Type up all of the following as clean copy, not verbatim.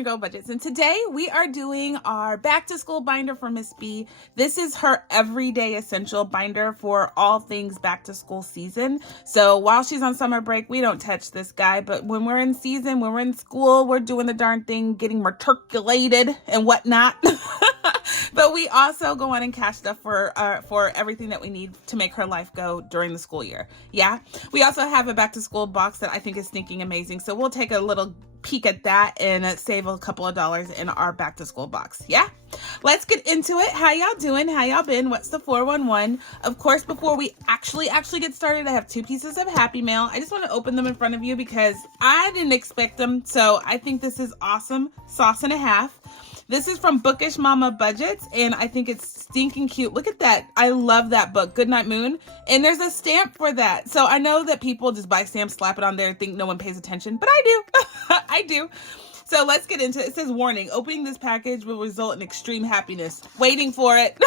your girl Budgets, and today we are doing our back to school binder for Miss B. This is her everyday essential binder for all things back to school season. So while she's on summer break, we don't touch this guy, but when we're in season, when we're in school, we're doing the darn thing, getting matriculated and whatnot. But we also go on and cash stuff for everything that we need to make her life go during the school year. Yeah. We also have a back to school box that I think is stinking amazing. So we'll take a little peek at that and save a couple of dollars in our back to school box. Yeah. Let's get into it. How y'all doing? How y'all been? What's the 411? Of course, before we actually get started, I have 2 pieces of Happy Mail. I just want to open them in front of you because I didn't expect them. So I think this is awesome. Sauce and a half. This is from Bookish Mama Budgets, and I think it's stinking cute. Look at that. I love that book, Goodnight Moon. And there's a stamp for that. So I know that people just buy stamps, slap it on there, and think no one pays attention, but I do. I do. So let's get into it. It says, warning, opening this package will result in extreme happiness. Waiting for it.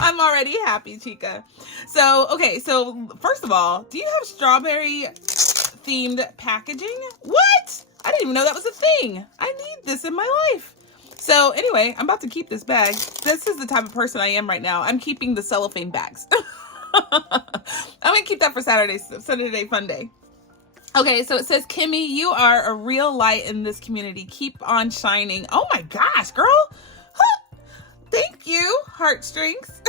I'm already happy, Chica. So, okay, so first of all, do you have strawberry themed packaging? What? I didn't even know that was a thing. I need this in my life. So anyway, I'm about to keep this bag. This is the type of person I am right now. I'm keeping the cellophane bags. I'm going to keep that for Saturday Fun Day. Okay, so it says, Kimmy, you are a real light in this community. Keep on shining. Oh my gosh, girl. Thank you, heartstrings.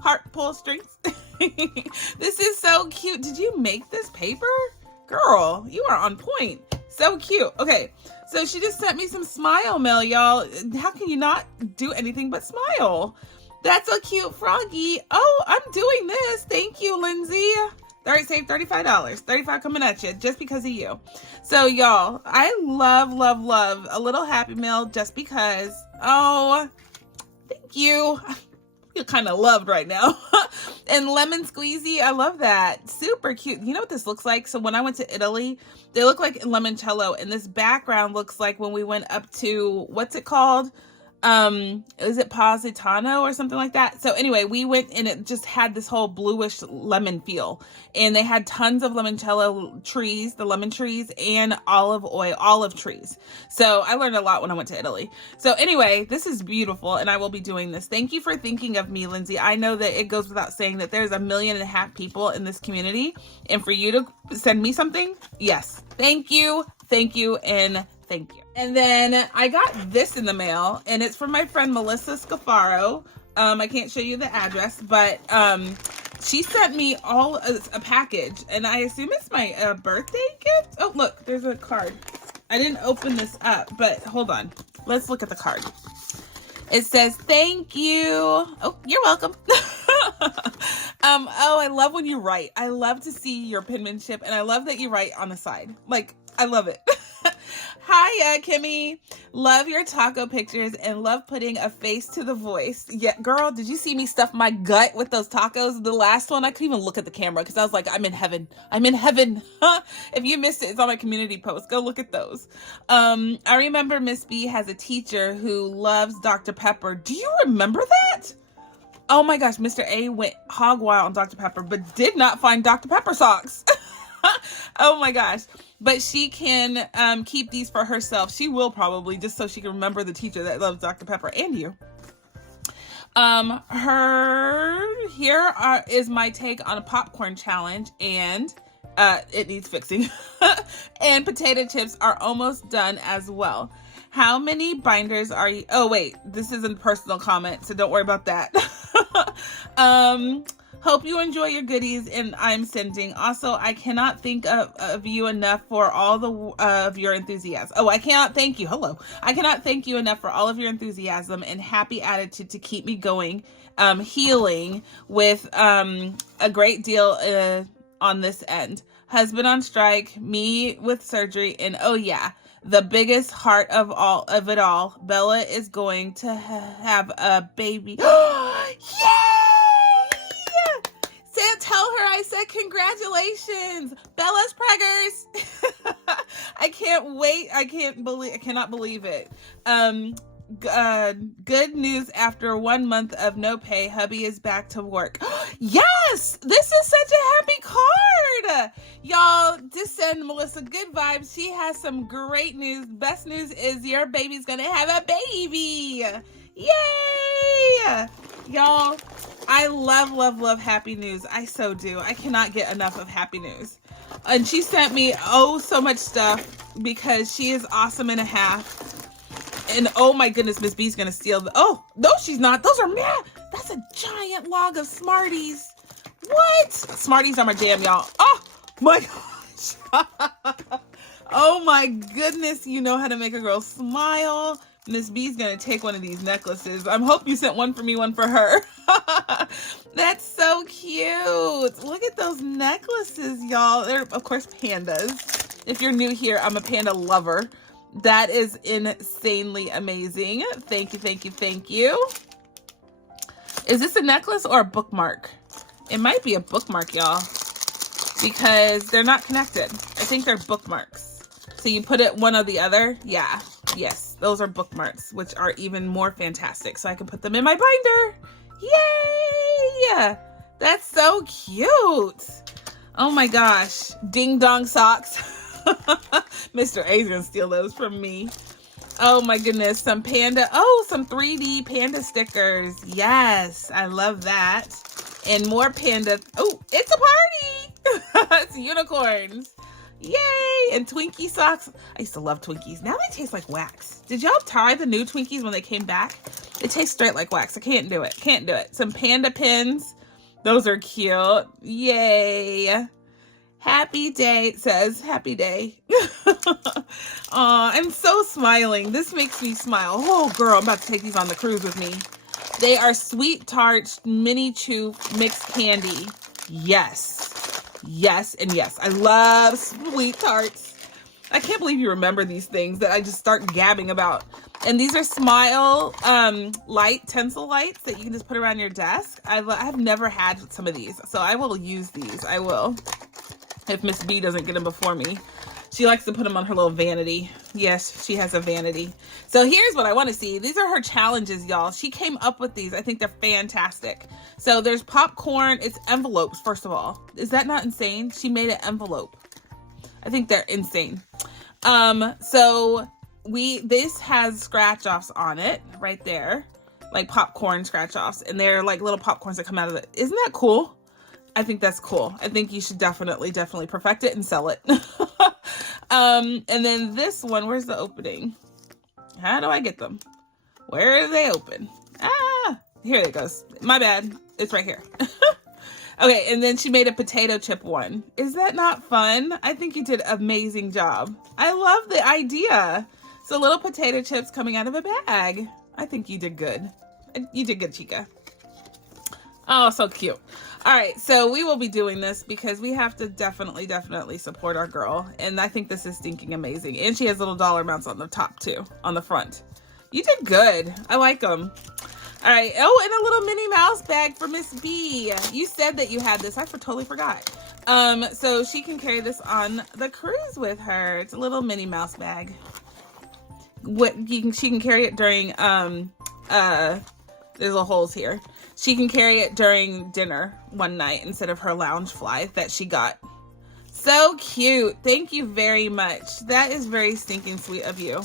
Heart pull strings. This is so cute. Did you make this paper? Girl, you are on point. So cute. Okay, so she just sent me some smile mail, y'all. How can you not do anything but smile? That's a cute froggy. Oh, I'm doing this. Thank you, Lindsay. All right, save $35. $35 coming at you just because of you. So, y'all, I love a little Happy Mail just because. Oh, thank you. I feel kind of loved right now. And lemon squeezy, I love that. Super cute. You know what this looks like? So when I went to Italy, they look like limoncello, and this background looks like when we went up to, what's it called? Is it Positano or something like that? So anyway, we went and it just had this whole bluish lemon feel, and they had tons of limoncello trees, the lemon trees, and olive trees. So I learned a lot when I went to Italy. So anyway, this is beautiful, and I will be doing this. Thank you for thinking of me, Lindsay. I know that it goes without saying that there's 1.5 million people in this community, and for you to send me something, yes. Thank you, and thank you. And then I got this in the mail, and it's from my friend Melissa Scafaro. I can't show you the address, but she sent me a package, and I assume it's my birthday gift. Oh, look, there's a card. I didn't open this up, but hold on. Let's look at the card. It says, thank you. Oh, you're welcome. Oh, I love when you write. I love to see your penmanship, and I love that you write on the side. Like, I love it. Hiya, Kimmy. Love your taco pictures and love putting a face to the voice. Yeah, girl, did you see me stuff my gut with those tacos? The last one, I couldn't even look at the camera because I was like, I'm in heaven. I'm in heaven. If you missed it, it's on my community post. Go look at those. I remember Miss B has a teacher who loves Dr. Pepper. Do you remember that? Oh my gosh, Mr. A went hog wild on Dr. Pepper, but did not find Dr. Pepper socks. Oh my gosh. But she can keep these for herself. She will probably, just so she can remember the teacher that loves Dr. Pepper and you. Here is my take on a popcorn challenge, and it needs fixing. And potato chips are almost done as well. How many binders are you? Oh wait, this is a personal comment, so don't worry about that. Hope you enjoy your goodies, and I'm sending. Also, I cannot think of you enough for all of your enthusiasm. Oh, I cannot thank you. Hello. I cannot thank you enough for all of your enthusiasm and happy attitude to keep me going, healing with a great deal on this end. Husband on strike, me with surgery, and oh yeah, the biggest heart of it all. Bella is going to have a baby. Yay! Tell her I said congratulations. Bella's preggers. I can't wait. I cannot believe it. good news after 1 month of no pay. Hubby is back to work. Yes, this is such a happy card. Y'all, just send Melissa good vibes. She has some great news. Best news is your baby's gonna have a baby. Yay! Y'all, I love happy news. I so do. I cannot get enough of happy news. And she sent me so much stuff because she is awesome and a half. And oh my goodness, Miss B's gonna steal oh, no, she's not. Those are mad. That's a giant log of Smarties. What? Smarties are my jam, y'all. Oh my gosh. Oh my goodness, you know how to make a girl smile. Miss B's gonna take one of these necklaces. I hope you sent one for me, one for her. That's so cute. Look at those necklaces, y'all. They're, of course, pandas. If you're new here, I'm a panda lover. That is insanely amazing. Thank you. Is this a necklace or a bookmark? It might be a bookmark, y'all, because they're not connected. I think they're bookmarks. So you put it one or the other. Yeah, yes, those are bookmarks, which are even more fantastic. So I can put them in my binder. Yay! That's so cute. Oh my gosh. Ding dong socks. Mr. A's gonna steal those from me. Oh my goodness, some panda, some 3D panda stickers. Yes, I love that. And more panda, it's a party. It's unicorns. Yay, and Twinkie socks. I used to love Twinkies. Now they taste like wax. Did y'all try the new Twinkies when they came back? It tastes straight like wax. I can't do it. Some panda pins. Those are cute. Yay. Happy day, it says. Happy day. I'm so smiling. This makes me smile. Oh, girl, I'm about to take these on the cruise with me. They are Sweet Tarts Mini Chew Mixed Candy. Yes. Yes and yes. I love Sweet Tarts. I can't believe you remember these things that I just start gabbing about. And these are Smile light tinsel lights that you can just put around your desk. I've never had some of these, so I will use these. I will. If Miss B doesn't get them before me. She likes to put them on her little vanity. Yes, she has a vanity. So here's what I want to see. These are her challenges, y'all. She came up with these. I think they're fantastic. So there's popcorn. It's envelopes, first of all. Is that not insane? She made an envelope. I think they're insane. So this has scratch-offs on it right there. Like popcorn scratch-offs. And they're like little popcorns that come out of it. Isn't that cool? I think that's cool. I think you should definitely perfect it and sell it. And then this one, where's the opening? How do I get them? Where are they open? Here it goes. My bad. It's right here. Okay, and then she made a potato chip one. Is that not fun? I think you did an amazing job. I love the idea. So little potato chips coming out of a bag. I think you did good. You did good, Chica. Oh, so cute. All right, so we will be doing this because we have to definitely support our girl. And I think this is stinking amazing. And she has little dollar amounts on the top too, on the front. You did good. I like them. All right. Oh, and a little Minnie Mouse bag for Miss B. You said that you had this. I totally forgot. So she can carry this on the cruise with her. It's a little Minnie Mouse bag. She can carry it during, there's little holes here. She can carry it during dinner one night instead of her lounge fly that she got. So cute. Thank you very much. That is very stinking sweet of you.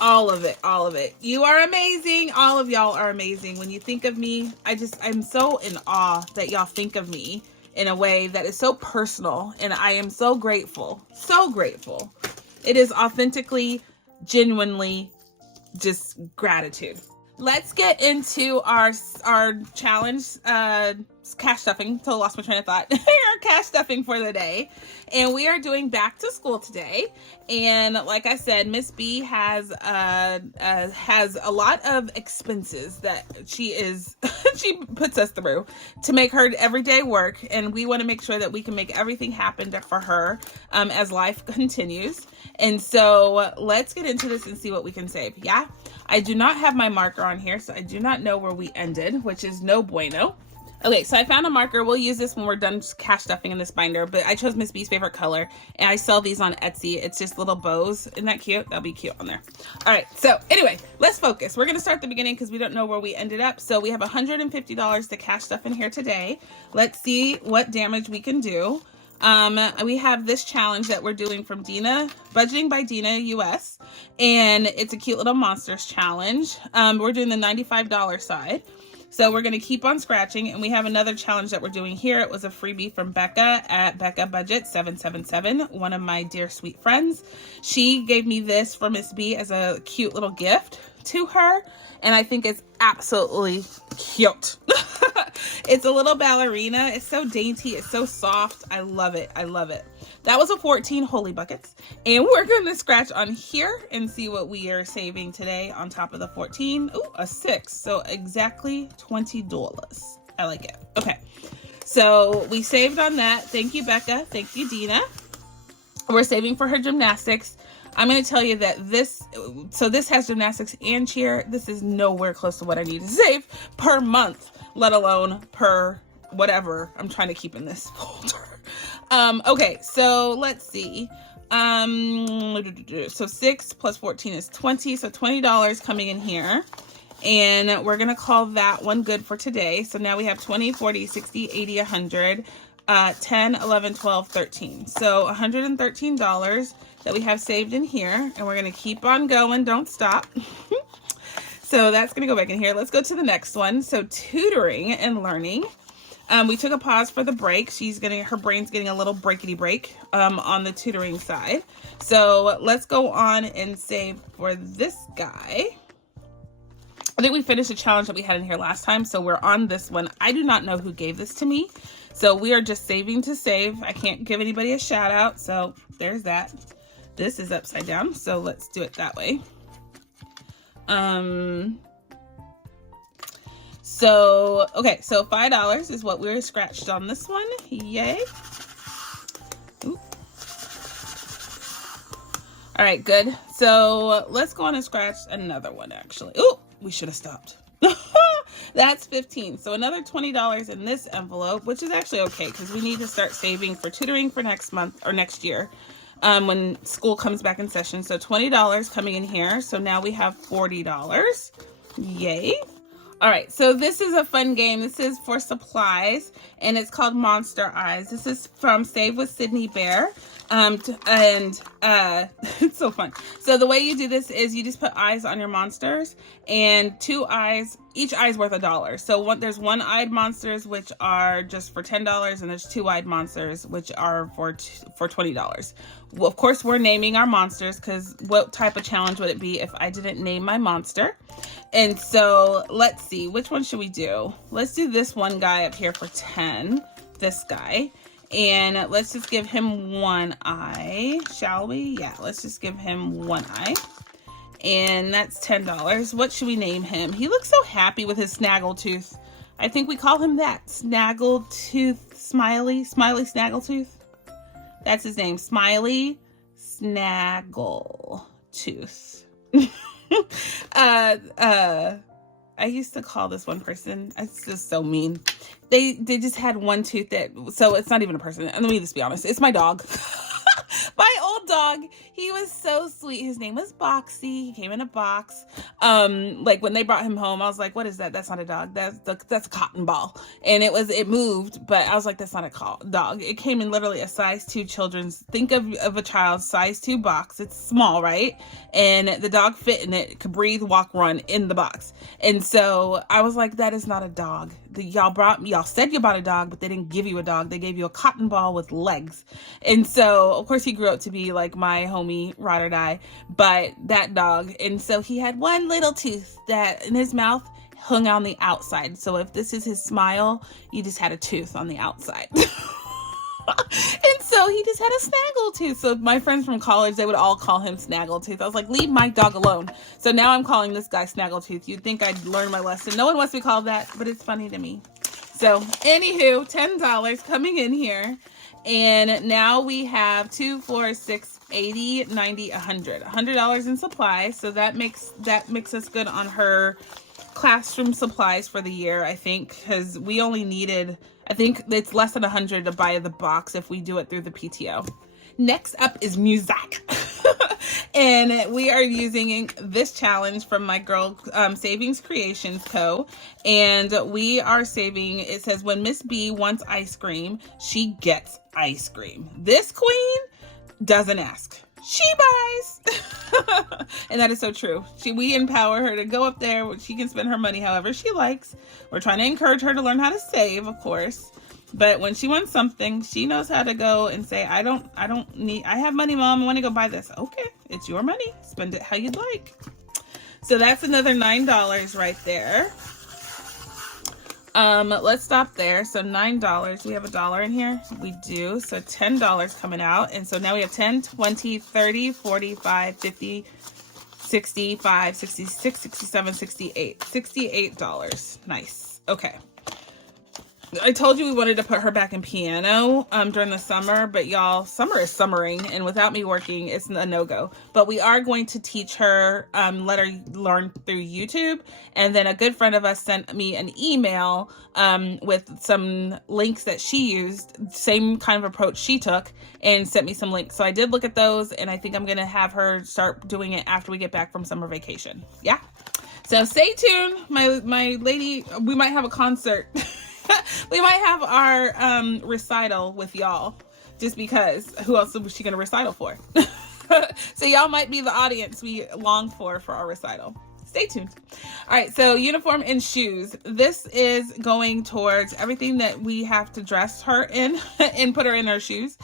All of it. You are amazing. All of y'all are amazing. When you think of me, I'm so in awe that y'all think of me in a way that is so personal. And I am so grateful. So grateful. It is authentically, genuinely just gratitude. Let's get into our challenge, cash stuffing. Totally lost my train of thought. Our cash stuffing for the day. And we are doing back to school today. And like I said, Miss B has a lot of expenses that she puts us through to make her everyday work. And we want to make sure that we can make everything happen for her as life continues. And so let's get into this and see what we can save. Yeah. I do not have my marker on here, so I do not know where we ended, which is no bueno. Okay, so I found a marker. We'll use this when we're done cash stuffing in this binder, but I chose Miss B's favorite color, and I sell these on Etsy. It's just little bows. Isn't that cute? That'll be cute on there. All right, so anyway, let's focus. We're gonna start at the beginning because we don't know where we ended up. So we have $150 to cash stuff in here today. Let's see what damage we can do. We have this challenge that we're doing from Dina, Budgeting by Dina US, and it's a cute little monsters challenge. We're doing the $95 side. So we're going to keep on scratching, and we have another challenge that we're doing here. It was a freebie from Becca at KimmiesBudgets 777, one of my dear sweet friends. She gave me this for Miss B as a cute little gift to her, and I think it's absolutely cute. It's a little ballerina. It's so dainty. It's so soft. I love it. I love it. That was a 14 holy buckets, and we're going to scratch on here and see what we are saving today on top of the 14. Ooh, a 6. So exactly $20. I like it. Okay. So we saved on that. Thank you, Becca. Thank you, Dina. We're saving for her gymnastics. I'm going to tell you that this has gymnastics and cheer. This is nowhere close to what I need to save per month, let alone per whatever I'm trying to keep in this folder. Okay, so let's see. So 6 plus 14 is 20. So $20 coming in here. And we're going to call that one good for today. So now we have 20, 40, 60, 80, 100, 10, 11, 12, 13. So $113 that we have saved in here. And we're going to keep on going. Don't stop. So that's going to go back in here. Let's go to the next one. So tutoring and learning. We took a pause for the break. Her brain's getting a little breakity break on the tutoring side. So let's go on and save for this guy. I think we finished a challenge that we had in here last time, so we're on this one. I do not know who gave this to me, so we are just saving to save. I can't give anybody a shout out, so there's that. This is upside down, so let's do it that way. Okay, so $5 is what we're scratched on this one. Yay. Ooh. All right, good. So let's go on and scratch another one, actually. Ooh, we should have stopped. That's 15. So another $20 in this envelope, which is actually okay because we need to start saving for tutoring for next month or next year when school comes back in session. So $20 coming in here. So now we have $40. Yay. All right, so this is a fun game. This is for supplies, and it's called Monster Eyes. This is from Save with Sydney Bear, it's so fun. So the way you do this is you just put eyes on your monsters, and 2 eyes, each eye is worth $1. So there's one-eyed monsters, which are just for $10, and there's 2-eyed monsters, which are for $20. Well, of course, we're naming our monsters because what type of challenge would it be if I didn't name my monster? And so let's see, which one should we do? Let's do this one guy up here for 10, this guy. And let's just give him 1 eye, shall we? Yeah, let's just give him 1 eye. And that's $10. What should we name him? He looks so happy with his snaggletooth. I think we call him that. Snaggletooth Smiley Snaggletooth. That's his name. Smiley Snaggletooth. I used to call this one person, it's just so mean. They just had one tooth so it's not even a person. And let me just be honest, it's my dog. My old dog, he was so sweet. His name was Boxy. He came in a box. Like when they brought him home, I was like, what is that? That's not a dog. That's a cotton ball. And it moved, but I was like, that's not a dog. It came in literally a size 2 children's. Think of a child's size 2 box. It's small, right? And the dog fit in it, could breathe, walk, run in the box. And so I was like, that is not a dog. Y'all said you bought a dog, but they didn't give you a dog. They gave you a cotton ball with legs. And so, of course, he grew up to be like my homie, ride or die, but that dog. And so he had one little tooth that in his mouth hung on the outside. So if this is his smile, you just had a tooth on the outside. And so he just had a snaggletooth. So my friends from college, they would all call him Snaggletooth. I was like, leave my dog alone. So now I'm calling this guy Snaggletooth. You'd think I'd learn my lesson. No one wants to be called that, but it's funny to me. So anywho, $10 coming in here. And now we have 2, 4, 6, 80, 90, 100. $100 in supplies. So that makes us good on her classroom supplies for the year, I think, because we only needed, I think it's less than 100 to buy the box if we do it through the PTO. Next up is music. And we are using this challenge from my girl Savings Creations Co. And we are saving, it says, when Miss B wants ice cream, she gets ice cream. This queen doesn't ask. She buys. And that is so true. We empower her to go up there. She can spend her money however she likes. We're trying to encourage her to learn how to save, of course. But when she wants something, she knows how to go and say, I have money, Mom. I want to go buy this. Okay, it's your money. Spend it how you'd like. So that's another $9 right there. Let's stop there. So $9. We have $1 in here. We do. So $10 coming out. And so now we have 10, 20, 30, 45, 50, 65, 66, 67, 68. $68. Nice. Okay. I told you we wanted to put her back in piano during the summer, but y'all, summer is summering, and without me working, it's a no-go. But we are going to teach her, let her learn through YouTube. And then a good friend of us sent me an email with some links that she used, same kind of approach she took, and sent me some links. So I did look at those, and I think I'm going to have her start doing it after we get back from summer vacation. Yeah. So stay tuned, my lady. We might have a concert. We might have our recital with y'all, just because who else was she going to recital for? So y'all might be the audience we long for our recital. Stay tuned. All right, so uniform and shoes. This is going towards everything that we have to dress her in and put her in her shoes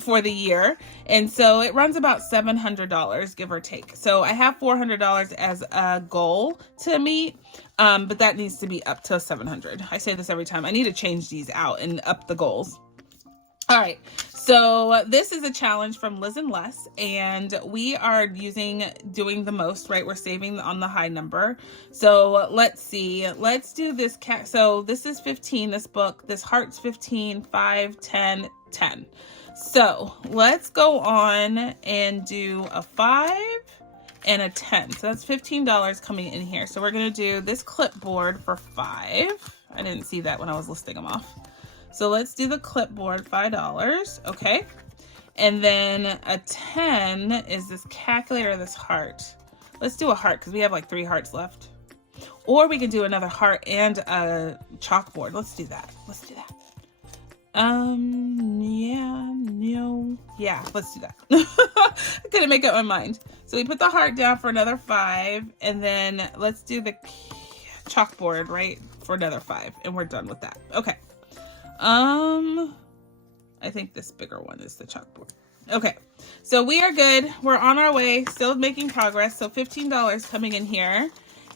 for the year. And so it runs about $700, give or take. So I have $400 as a goal to meet, but that needs to be up to $700. I say this every time. I need to change these out and up the goals. All right, so this is a challenge from Liz and Les, and we are doing the most, right? We're saving on the high number. So let's see, let's do this so this is 15, this book, this heart's 15, 5, 10, 10. So let's go on and do a 5 and a 10. So that's $15 coming in here. So we're gonna do this clipboard for 5. I didn't see that when I was listing them off. So let's do the clipboard, $5, okay? And then a 10 is this calculator, this heart. Let's do a heart because we have like 3 hearts left. Or we can do another heart and a chalkboard. Let's do that. Let's do that. Yeah, let's do that. I couldn't make up my mind. So we put the heart down for another 5, and then let's do the chalkboard, right, for another 5, and we're done with that. Okay. I think this bigger one is the chalkboard. Okay, so we are good. We're on our way, still making progress. So $15 coming in here.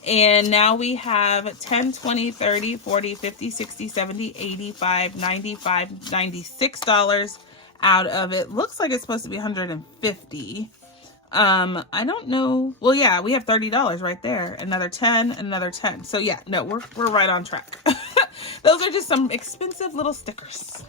And now we have 10, 20, 30, 40, 50, 60, 70, 85, 95, $96 out of it. Looks like it's supposed to be 150. I don't know. Well, yeah, we have $30 right there. Another 10, another 10. So yeah, no, we're right on track. Those are just some expensive little stickers.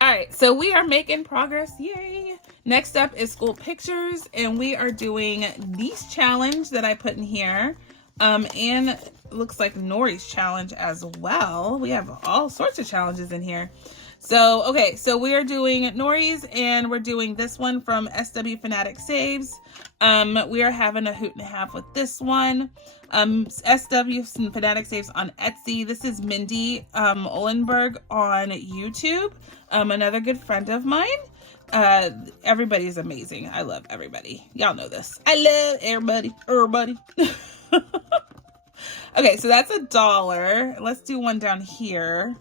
All right, so we are making progress. Yay. Next up is school pictures, and we are doing Niece challenge that I put in here. And looks like Nori's challenge as well. We have all sorts of challenges in here. So, okay, so we are doing Nori's, and we're doing this one from SWfanaticSaves. We are having a hoot and a half with this one. SWfanaticSaves on Etsy. This is Mindy Olenberg on YouTube. Another good friend of mine. Everybody's amazing. I love everybody. Y'all know this. I love everybody. Okay, so that's $1. Let's do one down here.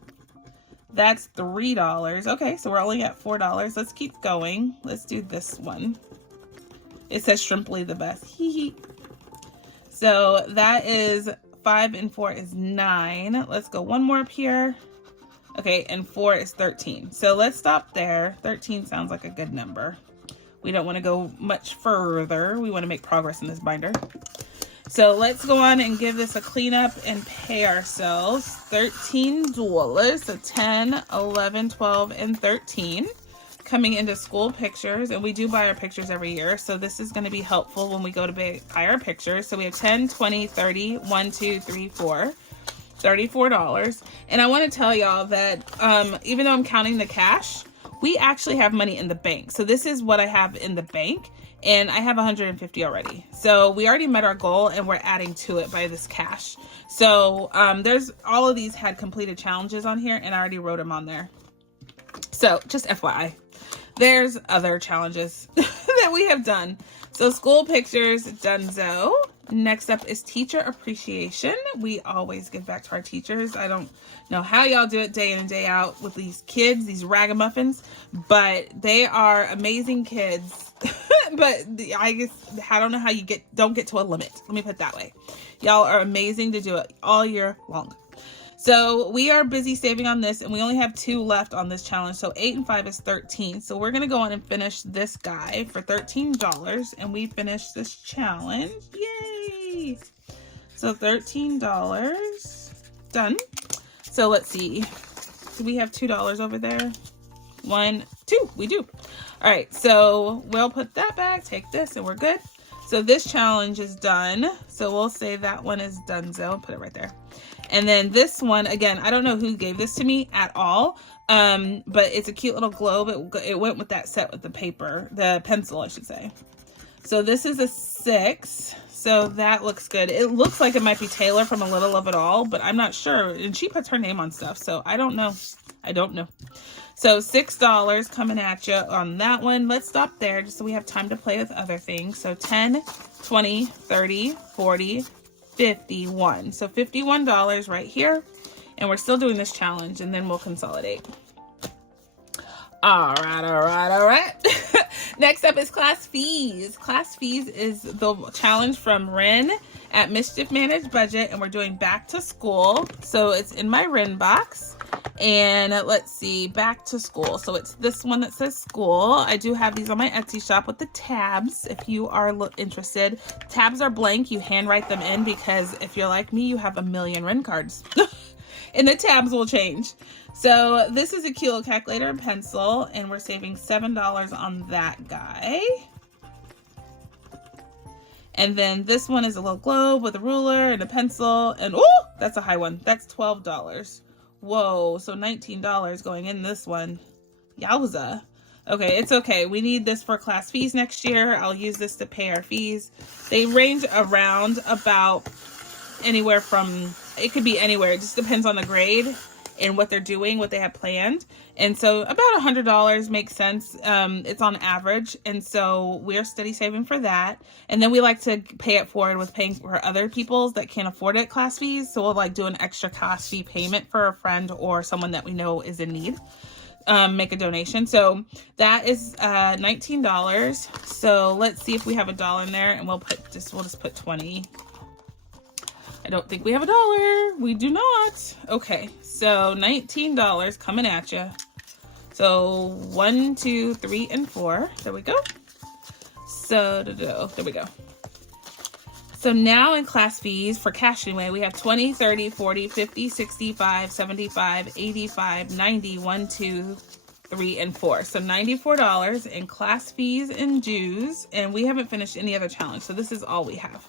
That's $3. Okay, so we're only at $4. Let's keep going. Let's do this one. It says Shrimply the best. Hee hee. So that is 5 and 4 is 9. Let's go one more up here. Okay, and 4 is 13. So let's stop there. 13 sounds like a good number. We don't want to go much further. We want to make progress in this binder. So let's go on and give this a cleanup and pay ourselves $13. So 10, 11, 12, and 13 coming into school pictures, and we do buy our pictures every year, so this is going to be helpful when we go to buy our pictures. So we have 10, 20, 30, 1, 2, 3, 4, $34. And I want to tell y'all that even though I'm counting the cash, we actually have money in the bank. So this is what I have in the bank, and I have 150 already. So we already met our goal, and we're adding to it by this cash. So there's all of these had completed challenges on here, and I already wrote them on there. So just FYI, there's other challenges that we have done. So school pictures, donezo. Next up is teacher appreciation. We always give back to our teachers. I don't know how y'all do it day in and day out with these kids, these ragamuffins, but they are amazing kids. But I guess I don't know how you don't get to a limit. Let me put it that way. Y'all are amazing to do it all year long. So we are busy saving on this, and we only have 2 left on this challenge. So 8 and 5 is 13. So we're going to go on and finish this guy for $13, and we finish this challenge. Yay! So $13 done. So let's see. Do we have $2 over there? 1, 2. We do. All right. So we'll put that back, take this, and we're good. So this challenge is done. So we'll say that one is donezo. Put it right there. And then this one, again, I don't know who gave this to me at all, but it's a cute little globe. It went with that set with the paper, the pencil, I should say. So this is a 6. So that looks good. It looks like it might be Taylor from A Little of It All, but I'm not sure. And she puts her name on stuff, so I don't know. I don't know. So $6 coming at you on that one. Let's stop there just so we have time to play with other things. So 10, 20, 30, 40, 51. So $51 right here, and we're still doing this challenge, and then we'll consolidate. All right. Next up is class fees. Class fees is the challenge from Ren at Mischief Managed Budget, and we're doing back to school. So it's in my Ren box, and let's see, back to school. So it's this one that says school. I do have these on my Etsy shop with the tabs if you are interested. Tabs are blank. You handwrite them in, because if you're like me, you have a million Ren cards. And the tabs will change. So this is a cute little calculator and pencil, and we're saving $7 on that guy. And then this one is a little globe with a ruler and a pencil, and oh, that's a high one. That's $12. Whoa, so $19 going in this one. Yowza. Okay, it's okay. We need this for class fees next year. I'll use this to pay our fees. They range around about anywhere from, it could be anywhere. It just depends on the grade and what they're doing, what they have planned. And so about $100 makes sense. It's on average. And so we're steady saving for that. And then we like to pay it forward with paying for other people's that can't afford it class fees. So we'll like do an extra class fee payment for a friend or someone that we know is in need. Make a donation. So that is $19. So let's see if we have $1 in there, and we'll just put 20. I don't think we have $1. We do not. Okay, so $19 coming at you. So 1, 2, 3, and 4. There we go. So there we go. So now in class fees for cash anyway, we have 20, 30, 40, 50, 65, 75, 85, 90, 1, 2, 3, and 4. So $94 in class fees and dues, and we haven't finished any other challenge. So this is all we have.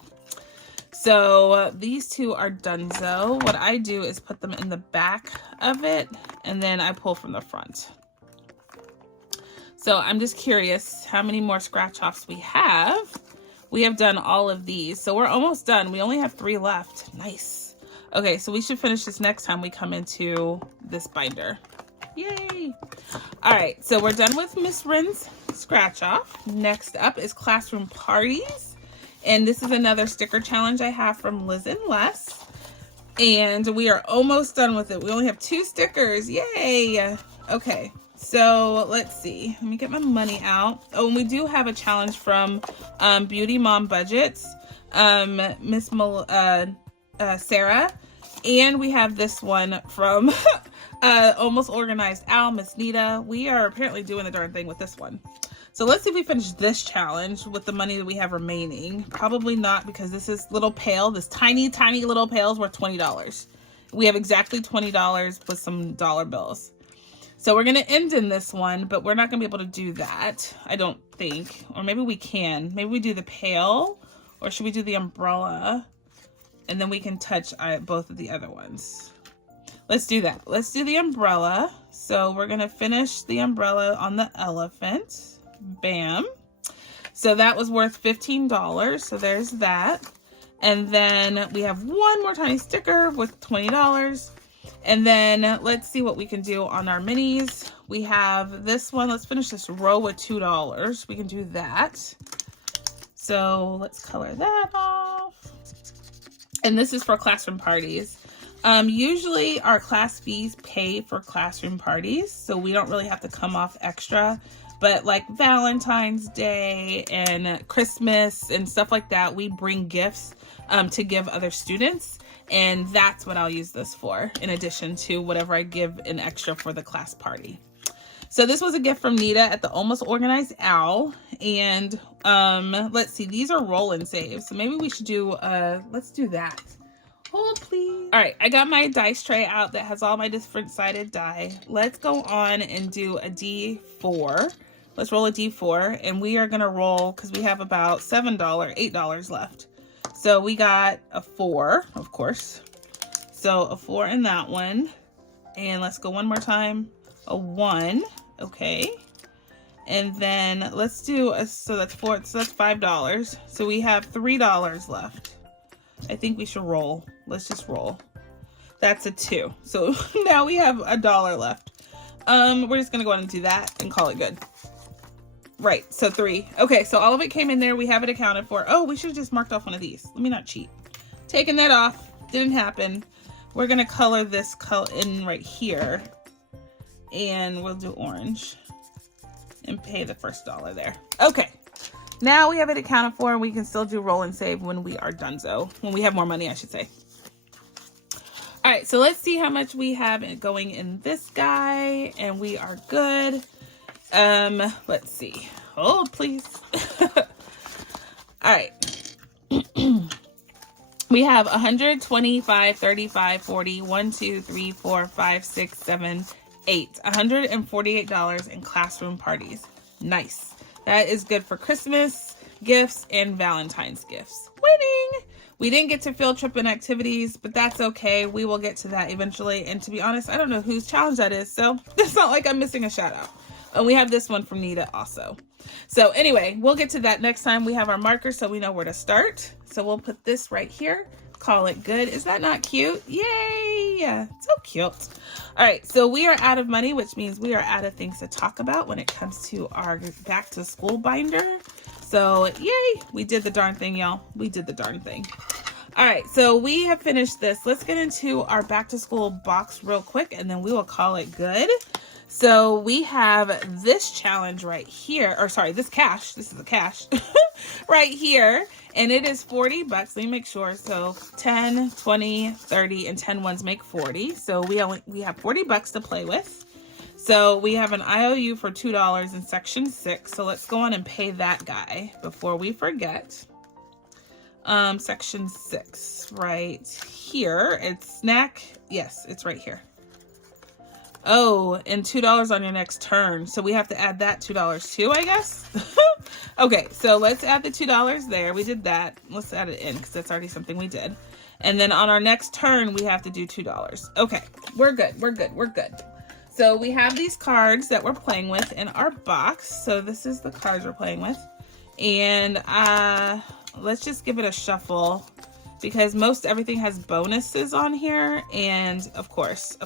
So these two are donezo. What I do is put them in the back of it, and then I pull from the front. So I'm just curious how many more scratch offs we have. We have done all of these, so we're almost done. We only have 3 left. Nice. Okay, so we should finish this next time we come into this binder. Yay. All right, so we're done with Miss Ren's scratch off. Next up is classroom parties. And this is another sticker challenge I have from Liz and Les. And we are almost done with it. We only have 2 stickers. Yay. Okay, so let's see. Let me get my money out. Oh, and we do have a challenge from Beauty Mom Budgets, Miss Sarah. And we have this one from Almost Organized Al, Miss Nita. We are apparently doing the darn thing with this one. So let's see if we finish this challenge with the money that we have remaining. Probably not, because this is little pail. This tiny, tiny little pail is worth $20. We have exactly $20 with some dollar bills. So we're going to end in this one, but we're not going to be able to do that, I don't think. Or maybe we can. Maybe we do the pail, or should we do the umbrella? And then we can touch both of the other ones. Let's do that. Let's do the umbrella. So we're going to finish the umbrella on the elephant. Bam. So that was worth $15. So there's that. And then we have one more tiny sticker with $20. And then let's see what we can do on our minis. We have this one. Let's finish this row with $2. We can do that. So let's color that off. And this is for classroom parties. Usually our class fees pay for classroom parties, so we don't really have to come off extra. But like Valentine's Day and Christmas and stuff like that, we bring gifts to give other students. And that's what I'll use this for, in addition to whatever I give an extra for the class party. So this was a gift from Nita at the Almost Organized Owl. And let's see, these are roll and save. So maybe we should do, let's do that. Hold please. All right, I got my dice tray out that has all my different sided die. Let's go on and do a D4. Let's roll a D4, and we are gonna roll, because we have about $8 left. So we got a 4, of course. So a 4 in that one. And let's go one more time. A 1, okay. And then let's do, so that's 4, so that's $5. So we have $3 left. I think we should roll. Let's just roll. That's a 2. So now we have $1 left. We're just gonna go ahead and do that and call it good. Right, so 3. Okay, so all of it came in there. We have it accounted for. Oh, we should have just marked off one of these. Let me not cheat. Taking that off. Didn't happen. We're gonna color this in right here. And we'll do orange. And pay the first $1 there. Okay. Now we have it accounted for, and we can still do roll and save when we are donezo. When we have more money, I should say. All right, so let's see how much we have going in this guy, and we are good. Let's see. Hold, please. All right. We have 125, 35, 40, 1, 2, 3, 4, 5, 6, 7, 8. $148 in classroom parties. Nice. That is good for Christmas gifts and Valentine's gifts. Winning! We didn't get to field trip and activities, but that's okay. We will get to that eventually. And to be honest, I don't know whose challenge that is, so it's not like I'm missing a shout out. And we have this one from Nita also. So anyway, we'll get to that next time. We have our marker so we know where to start. So we'll put this right here. Call it good. Is that not cute? Yay! So cute. All right, so we are out of money, which means we are out of things to talk about when it comes to our back to school binder. So yay, we did the darn thing, y'all. We did the darn thing. All right, so we have finished this. Let's get into our back to school box real quick, and then we will call it good. So we have this challenge right here, or sorry, this cash. This is the cash right here. And it is $40. Let me make sure. So 10, 20, 30, and 10 ones make 40. So we have $40 to play with. So we have an IOU for $2 in section 6. So let's go on and pay that guy before we forget. Section 6 right here. It's snack. Yes, it's right here. Oh, and $2 on your next turn. So we have to add that $2 too, I guess. Okay, so let's add the $2 there. We did that. Let's add it in because that's already something we did. And then on our next turn, we have to do $2. Okay, we're good. We're good. We're good. So we have these cards that we're playing with in our box. So this is the cards we're playing with. And let's just give it a shuffle, because most everything has bonuses on here. And of course,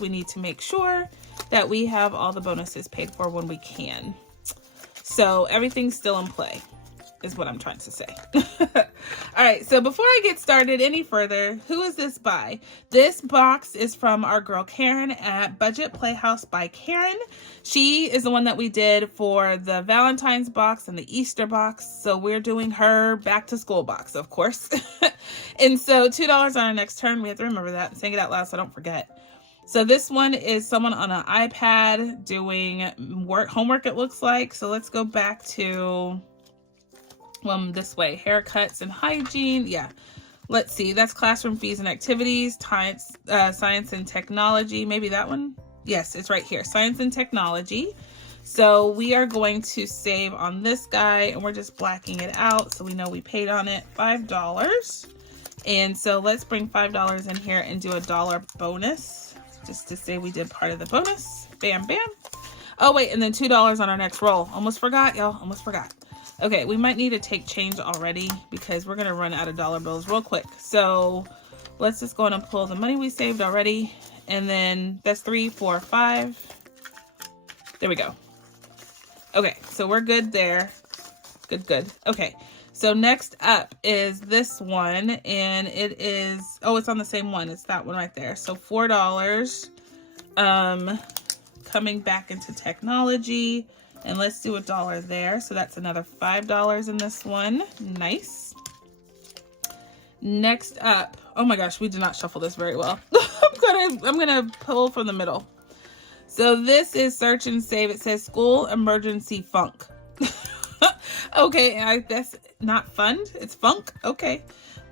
we need to make sure that we have all the bonuses paid for when we can. So everything's still in play is what I'm trying to say. All right, so before I get started any further, who is this by? This box is from our girl Karen at Budget Playhouse by Karen. She is the one that we did for the Valentine's box and the Easter box. So we're doing her back to school box, of course. And so $2 on our next turn. We have to remember that and saying it out loud so I don't forget. So this one is someone on an iPad doing homework, it looks like. So let's go back to this way, haircuts and hygiene. Yeah, let's see, that's classroom fees and activities, science and technology. Maybe that one. Yes, it's right here. Science and technology. So we are going to save on this guy, and we're just blacking it out so we know we paid on it $5. And so let's bring $5 in here and do a $1 bonus just to say we did part of the bonus. Bam, bam. Oh, wait, and then $2 on our next roll. Almost forgot, y'all. Almost forgot. Okay, we might need to take change already because we're going to run out of dollar bills real quick. So let's just go in and pull the money we saved already. And then that's 3, 4, 5. There we go. Okay, so we're good there. Good, good. Okay, so next up is this one, and it is, oh, it's on the same one. It's that one right there. So $4 coming back into technology, and let's do $1 there. So that's another $5 in this one. Nice. Next up, oh my gosh, we did not shuffle this very well. I'm gonna pull from the middle. So this is search and save. It says school emergency funk. Okay, that's not fund. It's funk. Okay.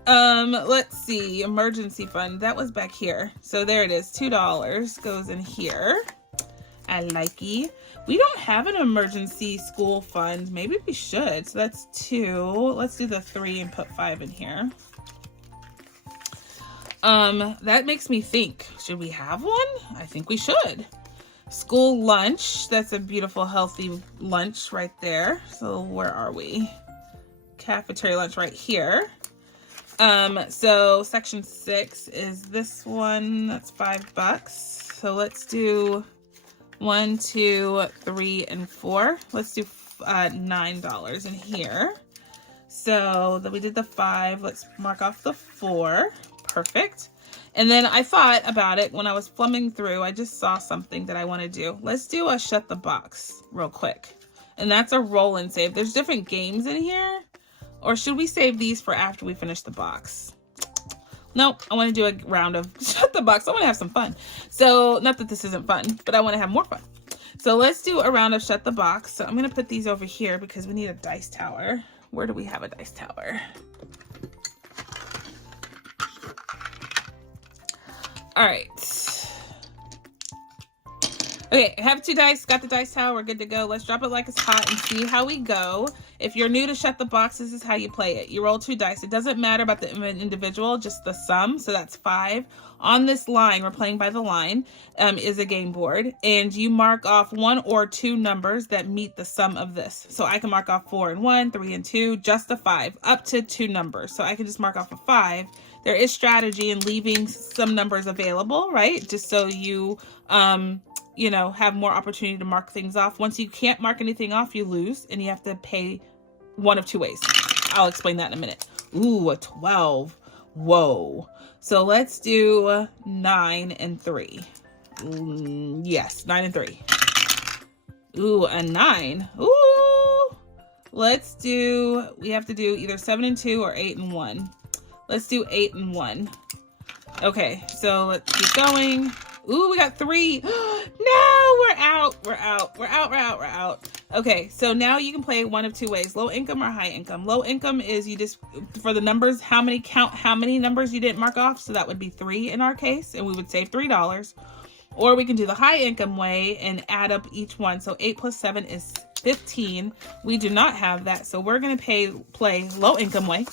Let's see. Emergency fund. That was back here. So there it is. $2 goes in here. I likey. We don't have an emergency school fund. Maybe we should. So that's 2. Let's do the 3 and put 5 in here. That makes me think, should we have one? I think we should. School lunch. That's a beautiful, healthy lunch right there. So where are we? Cafeteria lunch right here. So section 6 is this one. That's $5. So let's do 1, 2, 3, and 4. Let's do $9 in here. So then we did the 5. Let's mark off the 4. Perfect. And then I thought about it when I was flumming through. I just saw something that I want to do. Let's do a shut the box real quick. And that's a roll and save. There's different games in here. Or should we save these for after we finish the box? Nope. I want to do a round of shut the box. I want to have some fun. So not that this isn't fun, but I want to have more fun. So let's do a round of shut the box. So I'm going to put these over here because we need a dice tower. Where do we have a dice tower? All right. Okay, I have 2 dice, got the dice tower, we're good to go. Let's drop it like it's hot and see how we go. If you're new to Shut the Box, this is how you play it. You roll 2 dice. It doesn't matter about the individual, just the sum, so that's 5. On this line, we're playing by the line, is a game board, and you mark off 1 or 2 numbers that meet the sum of this. So I can mark off 4 and 1, 3 and 2, just a 5, up to 2 numbers. So I can just mark off a 5. There is strategy in leaving some numbers available, right? Just so you, you know, have more opportunity to mark things off. Once you can't mark anything off, you lose, and you have to pay one of 2 ways. I'll explain that in a minute. Ooh, a 12. Whoa. So let's do 9 and 3. Yes, 9 and 3. Ooh, a 9. Ooh. Let's do, we have to do either 7 and 2 or 8 and 1. Let's do 8 and 1. Okay, so let's keep going. Ooh, we got 3. No, we're out. We're out. We're out. We're out. We're out. Okay, so now you can play one of 2 ways, low income or high income. Low income is you just, for the numbers, count how many numbers you didn't mark off. So that would be 3 in our case, and we would save $3. Or we can do the high income way and add up each one. So 8 plus 7 is 15. We do not have that, so we're going to play low income way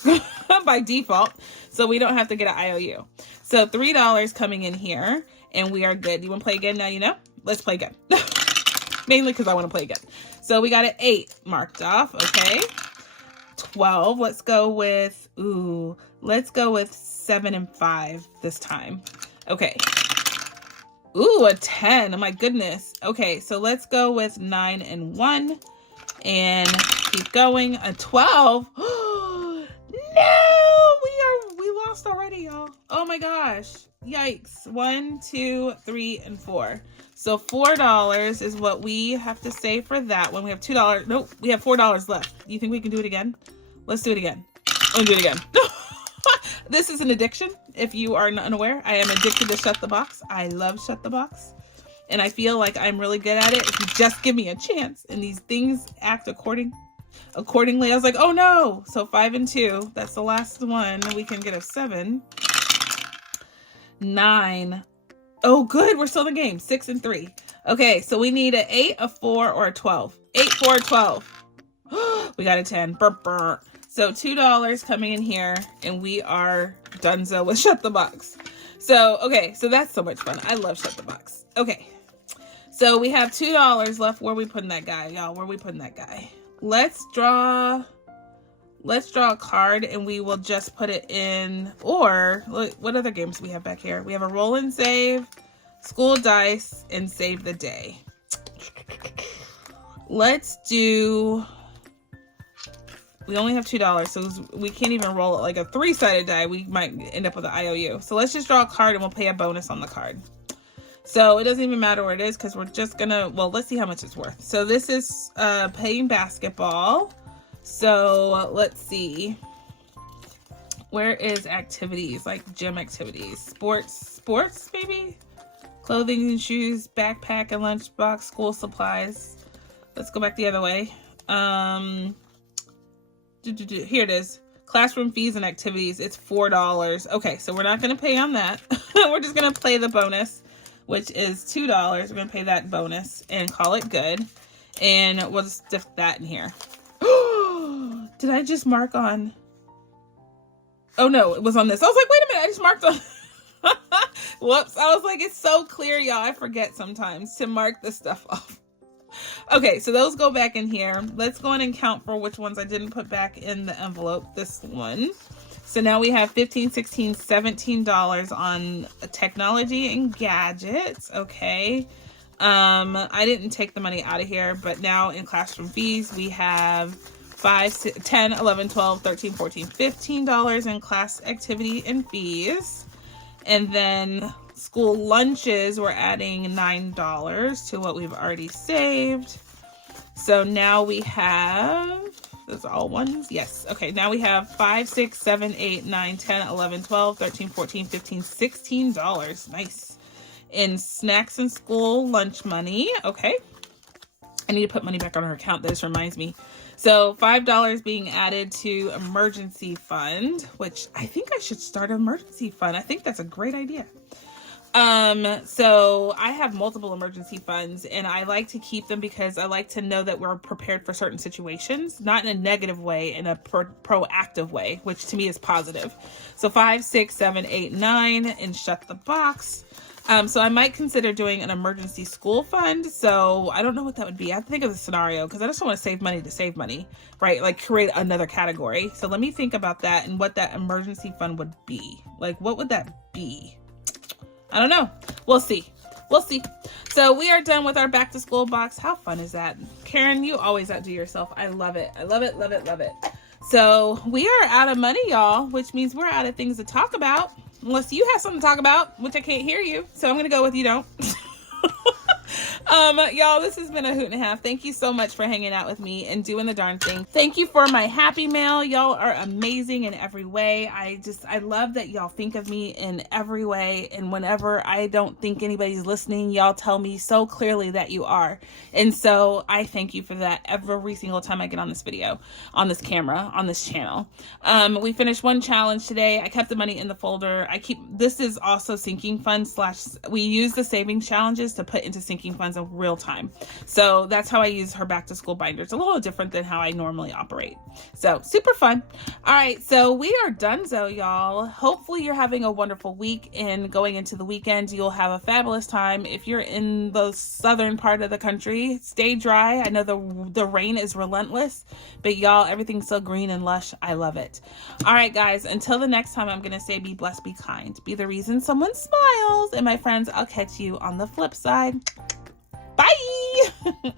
by default, so we don't have to get an IOU. So $3 coming in here, and we are good. You want to play again now? You know? Let's play again. Mainly because I want to play again. So we got an 8 marked off. Okay. 12. Let's go with, let's go with 7 and 5 this time. Okay. Ooh, a 10. Oh my goodness. Okay, so let's go with 9 and 1 and keep going. A 12. No, we lost already, y'all. Oh my gosh. Yikes. 1, 2, 3, and 4. So $4 is what we have to save for that one. We have $2. Nope, we have $4 left. You think we can do it again? Let's do it again. Let's do it again. This is an addiction. If you are unaware, I am addicted to Shut the Box. I love Shut the Box. And I feel like I'm really good at it if you just give me a chance. And these things act accordingly. I was like, oh no. So 5 and 2. That's the last one. We can get a 7. 9. Oh, good. We're still in the game. 6 and 3. Okay, so we need an 8, a 4, or a 12. 8, 4, 12. We got a 10. Burp, burp. So $2 coming in here, and we are donezo with Shut the Box. So, okay, so that's so much fun. I love Shut the Box. Okay, so we have $2 left. Where are we putting that guy, y'all? Where are we putting that guy? Let's draw a card, and we will just put it in, or look, what other games do we have back here? We have a roll and save, school dice, and save the day. Let's do, we only have $2, so we can't even roll it like a 3-sided die. We might end up with an IOU. So let's just draw a card, and we'll pay a bonus on the card. So it doesn't even matter where it is, because we're just gonna, well, let's see how much it's worth. So this is paying basketball. So let's see, where is activities, like gym activities, sports maybe, clothing and shoes, backpack and lunchbox, school supplies. Let's go back the other way. Here it is, classroom fees and activities. It's $4. Okay, so we're not going to pay on that. We're just going to play the bonus, which is $2. We're going to pay that bonus and call it good, and we'll just stick that in here. Did I just mark on? Oh no, it was on this. I was like, wait a minute, I just marked on. Whoops, I was like, it's so clear, y'all. I forget sometimes to mark this stuff off. Okay, so those go back in here. Let's go in and count for which ones I didn't put back in the envelope. This one. So now we have $15, $16, $17 on technology and gadgets. Okay. I didn't take the money out of here, but now in classroom fees, we have $5, $10, $11, $12, $13, $14, $15 in class activity and fees. And then school lunches, we're adding $9 to what we've already saved. So now we have, those are all ones? Yes. Okay, now we have $5, $6, $7, $8, $9, $10, $11, $12, $13, $14, $15, $16. Nice. In snacks and school lunch money. Okay. I need to put money back on our account. This reminds me. So $5 being added to emergency fund, which I think I should start an emergency fund. I think that's a great idea. So I have multiple emergency funds, and I like to keep them because I like to know that we're prepared for certain situations, not in a negative way, in a proactive way, which to me is positive. So 5, 6, 7, 8, 9, and Shut the Box. So I might consider doing an emergency school fund. So I don't know what that would be. I have to think of the scenario because I just don't want to save money, right? Like create another category. So let me think about that and what that emergency fund would be. Like, what would that be? I don't know. We'll see. We'll see. So we are done with our back to school box. How fun is that? Karen, you always outdo yourself. I love it. I love it, love it, love it. So we are out of money, y'all, which means we're out of things to talk about. Unless you have something to talk about, which I can't hear you. So I'm going to go with you don't. Y'all, this has been a hoot and a half. Thank you so much for hanging out with me and doing the darn thing. Thank you for my happy mail. Y'all are amazing in every way. I love that y'all think of me in every way. And whenever I don't think anybody's listening, y'all tell me so clearly that you are. And so I thank you for that every single time I get on this video, on this camera, on this channel. We finished one challenge today. I kept the money in the folder. This is also sinking funds / we use the savings challenges to put into sinking funds in real time. So that's how I use her back to school binder. It's a little different than how I normally operate. So super fun. All right. So we are donezo, y'all. Hopefully you're having a wonderful week, and going into the weekend, you'll have a fabulous time. If you're in the southern part of the country, stay dry. I know the rain is relentless, but y'all, everything's so green and lush. I love it. All right, guys, until the next time, I'm going to say be blessed, be kind, be the reason someone smiles. And my friends, I'll catch you on the flip side. Bye.